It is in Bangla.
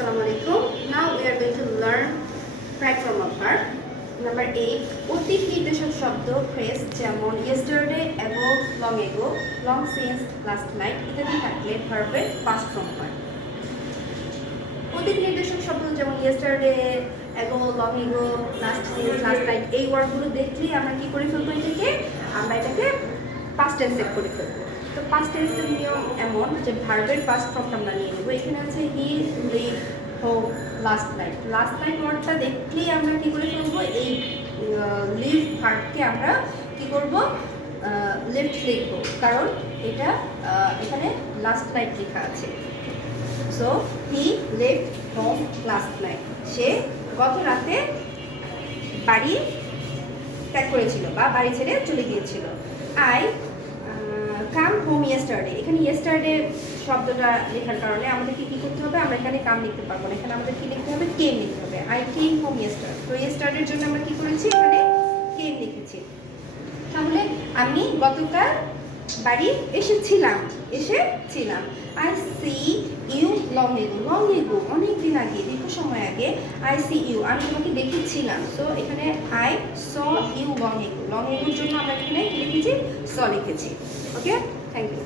Assalamualaikum. Now we are going to learn right from a verb. Number 8. অতীত নির্দেশক শব্দ ফ্রেজ যেমন yesterday, ago, long ago, long since, last night ইত্যাদি থাকলে ভার্বের past form হয়। অতীত নির্দেশক শব্দ যেমন yesterday, ago, long ago, last since, last night এই ওয়ার্ডগুলো দেখলেই আমরা কি করে ফেলবো এটাকে past tense এ করে ফেলবো। তো past tense এর নিয়ম এমন যে ভার্বের past ফর্মটা আমরা নিয়ে নেব। এখানে আছে he, leave, home, last night. Last night ওয়ার্ডটা দেখলেই আমরা কি করে ফেলবো এই লিভ ভার্বকে আমরা কি করব লেফট লিখবো, কারণ এটা এখানে লাস্ট নাইট লেখা আছে। So he left home last night, সে গত রাতে বাড়ি ত্যাগ করেছিল বা বাড়ি ছেড়ে চলে গিয়েছিল। আই কাম হোম ইয়েস্টারডে, এখানে ইয়েস্টারডে শব্দটা লেখার কারণে আমাদেরকে কী করতে হবে, আমরা এখানে কাম লিখতে পারবো না, এখানে আমাদের কী লিখতে হবে, কেম লিখতে হবে। আই কেম হোম ইয়েস্টারডে, তো ইয়েস্টারডের জন্য আমরা কী করেছি, এখানে কেম লিখেছি। তাহলে আমি গতকাল বাড়ি এসেছিলাম। I C you long ago অনেক দিন আগে, দীর্ঘ সময় আগে। আই সি ইউ, আমি তোমাকে দেখেছিলাম। সো এখানে আই স ইউ লং এগোর জন্য আমরা এখানে কি লিখেছি, স লিখেছি। ওকে, থ্যাংক ইউ।